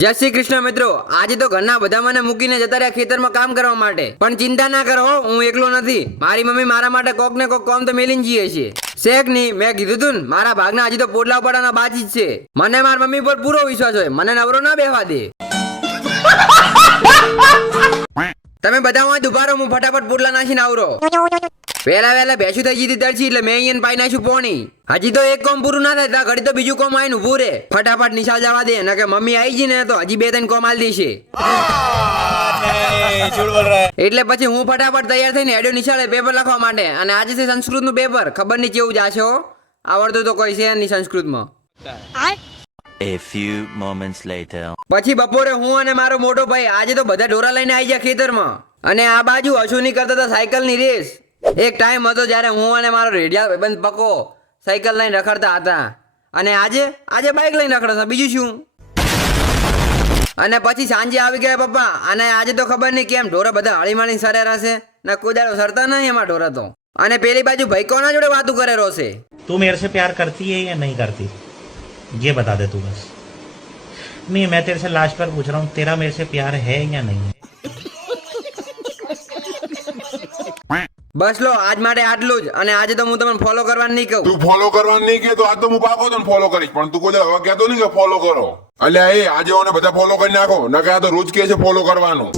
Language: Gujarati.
જય શ્રી કૃષ્ણ મિત્રો. આજે તો ઘરના બધા મને મૂકીને જતા રહ્યા ખેતરમાં કામ કરવા માટે. પણ ચિંતા ના કરો હું એકલો નથી. મારી મમ્મી મારા માટે કોક ને કોક કામ તો મેલીને જઈએ છીએ શેખની મેં કીધું તું ને, મારા ભાગના હજી તો પોટલા પડવાના બાજી જ છે. મને મારા મમ્મી પર પૂરો વિશ્વાસ હોય. મને નવરો ના બેહવા દે. તમે બધા વાંચ ઊભા રહો હું ફટાફટ પોટલા નાખીને આવરો. વેલા વેલા બેસું થઈ જીતી દર્શી એટલે મેં અહીંયા પાઈ નાખ્યું પોણી. હજી તો એક કોમ પૂરું ના થાય ત્યાં ઘડી તો બીજું કોમ આવીને ઉભું રે. ફટાફટ નિશાળ જવા દે ને કે મમ્મી આવી ને તો હજી બે ત્રણ કોમ આલી દેશે. એટલે પછી હું ફટાફટ તૈયાર થઈને હેડ્યો નિશાળે પેપર લખવા માટે. અને આજે છે સંસ્કૃતનું પેપર ખબર નહીં કેવું જાશો આવડતું તો કોઈ છે નહીં સંસ્કૃતમાં. A few moments later. પછી બપોરે હું અને મારો મોટો ભાઈ આજે તો બધા ઢોરા લઈને આવી ગયા ખેતરમાં. અને આ બાજુ અશુની કરતા હતા સાયકલની રેસ એક ટાઈમ હતો જ્યારે હું અને મારો રેડિયા ભાઈબંધ પકો સાયકલ લઈને રખડતા હતા અને આજે આજે બાઇક લઈને રખડતા બીજું શું અને પછી સાંજે આવી ગયા પપ્પા અને આજે તો ખબર નહીં કેમ ઢોરા બધા હળી માળીને સરે રહેશે ને કુદાડો સરતા નહીં એમાં ઢોરા તો અને પેલી બાજુ ભાઈ કોના જોડે વાતું કરે રોશે तू मेरे से प्यार करती है या नहीं करती ये बता दे तू बस नहीं मैं तेरे से लास्ट पर पूछ रहा हूँ तेरा मेरे से प्यार है या नहीं બસ લો, આજ માટે આટલું જ. અને આજે તો હું તમને ફોલો કરવાનું નહીં કહું. તું ફોલો કરવાનું નહીં કે તો આજ તો હું પાકો તને ફોલો કરીશ. પણ તું કોઈ હવે કહેતો નહીં કે ફોલો કરો. અલ્યા એ, આજે ઓને બધા ફોલો કરી નાખો. નકર આ તો રોજ કે છે ફોલો કરવાનું.